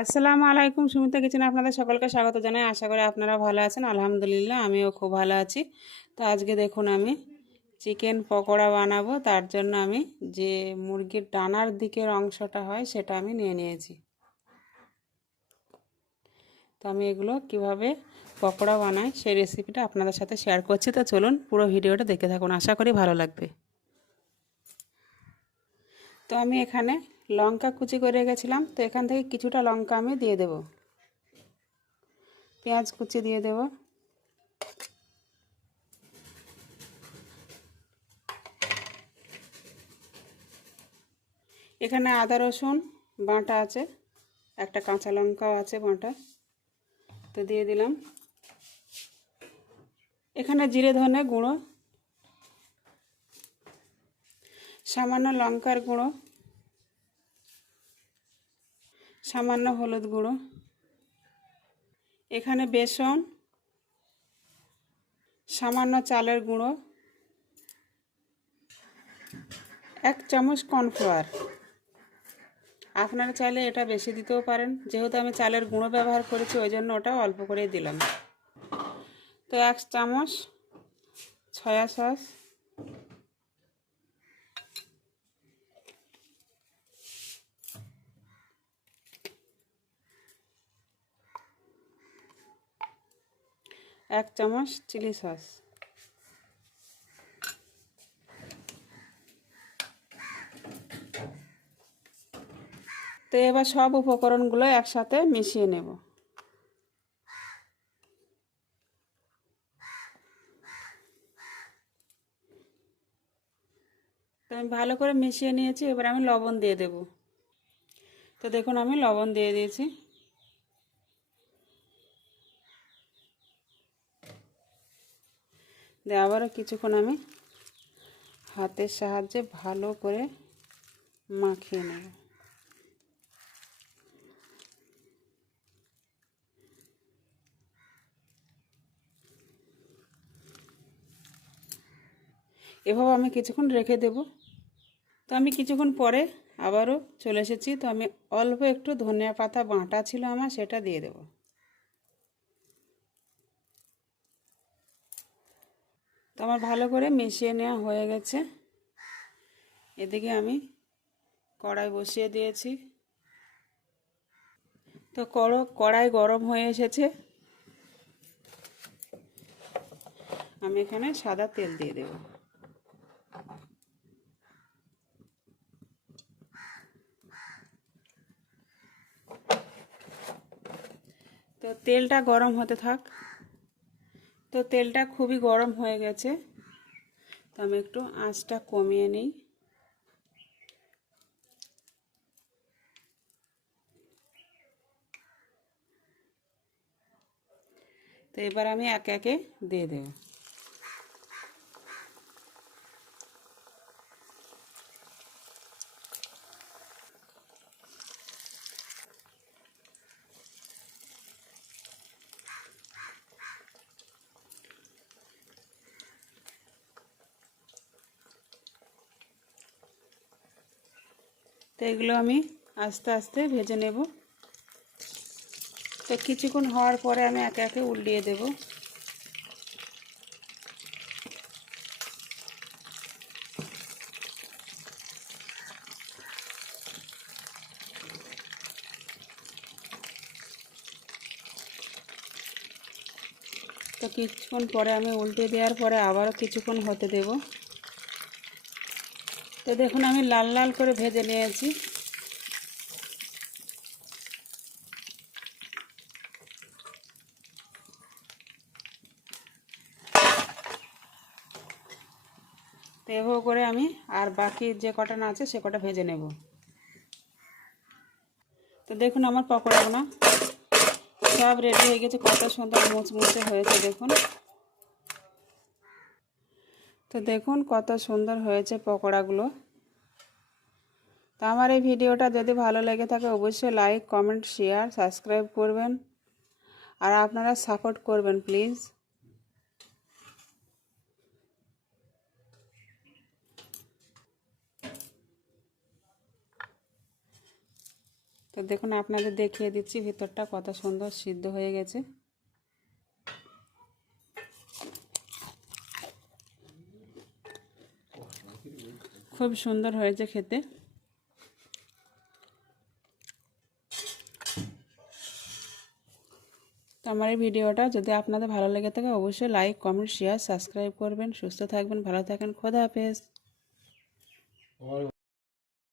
আসসালামু আলাইকুম। সুমিতা কিচেনে আপনাদের সকলকে স্বাগত জানাই। আশা করি আপনারা ভালো আছেন। আলহামদুলিল্লাহ আমিও খুব ভালো আছি। তো আজকে দেখুন আমি চিকেন পকোড়া বানাবো। তার জন্য আমি যে মুরগির ডানার দিকের অংশটা হয় সেটা আমি নিয়ে নিয়েছি। তো আমি এগুলো কিভাবে পকোড়া বানাই সেই রেসিপিটা আপনাদের সাথে শেয়ার করছি। তো চলুন পুরো ভিডিওটা দেখতে থাকুন, আশা করি ভালো লাগবে। তো আমি এখানে লঙ্কা কুচি করে রেখেছিলাম, তো এখান থেকে কিছুটা লঙ্কা আমি দিয়ে দেব। পেঁয়াজ কুচি দিয়ে দেব। এখানে আদা রসুন বাটা আছে, একটা কাঁচা লঙ্কাও আছে বাটা, তো দিয়ে দিলাম। এখানে জিরে ধনে গুঁড়ো, সামান্য লঙ্কার গুঁড়ো, সামান্য হলুদ গুঁড়ো, এখানে বেসন, সামান্য চালের গুঁড়ো, 1 চামচ কর্নফ্লাওয়ার। আপনারা চাইলে এটা বেশি দিতেও পারেন, যেহেতু আমি চালের গুঁড়ো ব্যবহার করেছি ওই জন্য ওটা অল্প করে দিলাম। তো 1 চামচ সয়া সস, এক চামচ চিলি সস। তো এবার সব উপকরণগুলো একসাথে মিশিয়ে নেব। তো আমি ভালো করে মিশিয়ে নিয়েছি, এবার আমি লবণ দিয়ে দেব। তো দেখুন আমি লবণ দিয়ে দিয়েছি। দিয়ে আবারও কিছুক্ষণ আমি হাতের সাহায্যে ভালো করে মাখিয়ে নেব। এভাবে আমি কিছুক্ষণ রেখে দেব। তো আমি কিছুক্ষণ পরে আবারও চলে এসেছি। তো আমি অল্প একটু ধনিয়া পাতা বাটা ছিল আমার, সেটা দিয়ে দেব। তো আমার ভালো করে মিশিয়ে নেওয়া হয়ে গেছে। এদিকে আমি কড়াই বসিয়ে দিয়েছি। তো কড়াই গরম হয়ে এসেছে। আমি এখানে সাদা তেল দিয়ে দেব। তো তেলটা গরম হতে থাক। তো তেলটা খুবই গরম হয়ে গেছে, তো আমি একটু আঁচটা কমিয়ে নিই। তো এবার আমি একে একে দিয়ে দেব। তো এগুলো আমি আস্তে আস্তে ভেজে নেব। তো কিছুক্ষণ হওয়ার পরে আমি একে একে উল্টিয়ে দেব। তো কিছুক্ষণ পরে আমি উল্টে দেওয়ার পরে আবারও কিছুক্ষণ হতে দেব। তো দেখুন আমি লাল লাল করে ভেজে নিয়েছি। তো এভাবে করে আমি আর বাকি যে কটা না আছে সে কটা ভেজে নেব। তো দেখুন আমার পকোড়াগুলো সব রেডি হয়ে গেছে, কত সুন্দর মুচমুচে হয়েছে দেখুন। তো দেখুন কত সুন্দর হয়েছে পকোড়াগুলো। তো আমার এই ভিডিওটা যদি ভালো লেগে থাকে অবশ্যই লাইক কমেন্ট শেয়ার সাবস্ক্রাইব করবেন, আর আপনারা সাপোর্ট করবেন প্লিজ। তো তো দেখুন আপনাদের দেখিয়ে দিচ্ছি ভিতরটা কত সুন্দর সিদ্ধ হয়ে গেছে। খুব সুন্দর হয়েছে খেতে। তো আমার এই ভিডিওটা যদি আপনাদের ভালো লেগে থাকে অবশ্যই লাইক, কমেন্ট, শেয়ার, সাবস্ক্রাইব করবেন। সুস্থ থাকবেন, ভালো থাকেন, খোদা হাফেজ।